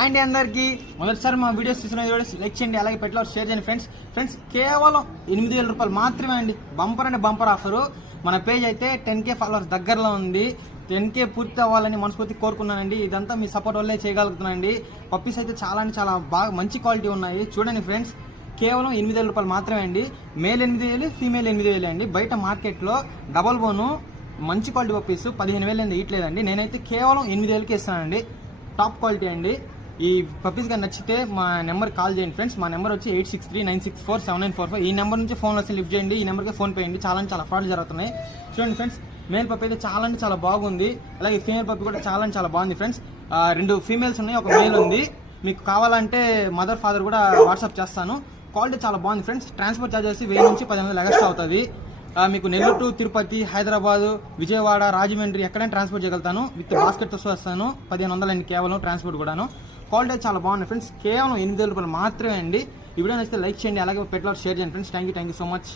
And అందరికి మొదటిసారి మా వీడియోస్ చూసిన లైక్ చేయండి, అలాగే పెట్టలో షేర్ చేయండి ఫ్రెండ్స్. కేవలం 8,000 రూపాయలు మాత్రమే అండి. బంపర్ అంటే బంపర్ ఆఫరు. మన పేజ్ అయితే 10K ఫాలోవర్స్ దగ్గరలో ఉంది. 10K పూర్తి అవ్వాలని మనస్ఫూర్తి కోరుకున్నానండి. ఇదంతా మీ సపోర్ట్ వల్లే చేయగలుగుతున్నానండి. పప్పీస్ అయితే చాలా అంటే చాలా బాగా మంచి క్వాలిటీ ఉన్నాయి. చూడండి ఫ్రెండ్స్, కేవలం 8,000 రూపాయలు మాత్రమే అండి. మేల్ 8,000, ఫీమేల్ 8,000 అండి. బయట మార్కెట్లో డబల్ బోను మంచి క్వాలిటీ పప్పీస్ 15,000 ఇట్లేదండి. నేనైతే కేవలం 8,000కి ఇస్తానండి. టాప్ క్వాలిటీ అండి. ఈ పప్పీస్ గారు నచ్చితే మా నెంబర్ కాల్ చేయండి ఫ్రెండ్స్. మా నెంబర్ వచ్చి 8639647945. ఈ నెంబర్ నుంచి ఫోన్ వస్తే లిఫ్ట్ చేయండి. ఈ నెంబర్కి ఫోన్ పేయండి. చాలా ఫ్రాడ్ జరుగుతున్నాయి. చూడండి ఫ్రెండ్స్, మేల్ పప్పీ అయితే చాలా అంటే చాలా బాగుంది. అలాగే ఫీమేల్ పప్పీ కూడా చాలా అంటే చాలా బాగుంది ఫ్రెండ్స్. 2 ఫీమేల్స్ ఉన్నాయి, ఒక మేల్ ఉంది. మీకు కావాలంటే మదర్ ఫాదర్ కూడా వాట్సాప్ చేస్తాను. క్వాలిటీ చాలా బాగుంది ఫ్రెండ్స్. ట్రాన్స్పోర్ట్ ఛార్జెస్ 1000 నుంచి 10,000 ఎక్స్ట్రా అవుతుంది. మీకు నెల్లూరు టు తిరుపతి, హైదరాబాద్, విజయవాడ, రాజమండ్రి ఎక్కడైనా ట్రాన్స్పోర్ట్ చేయగలుగుతాను. విత్ బాస్కెట్తో వస్తాను. 1,500 అండి కేవలం ట్రాన్స్పోర్ట్ కూడాను. క్వాలిటీ చాలా బాగుంది ఫ్రెండ్స్. కేవలం 8,000 రూపాయలు మాత్రమే అండి. ఈ వీడియో నచ్చితే లైక్ చేయండి, అలాగే పెట్టలో షేర్ చేయండి friends. Thank you so much.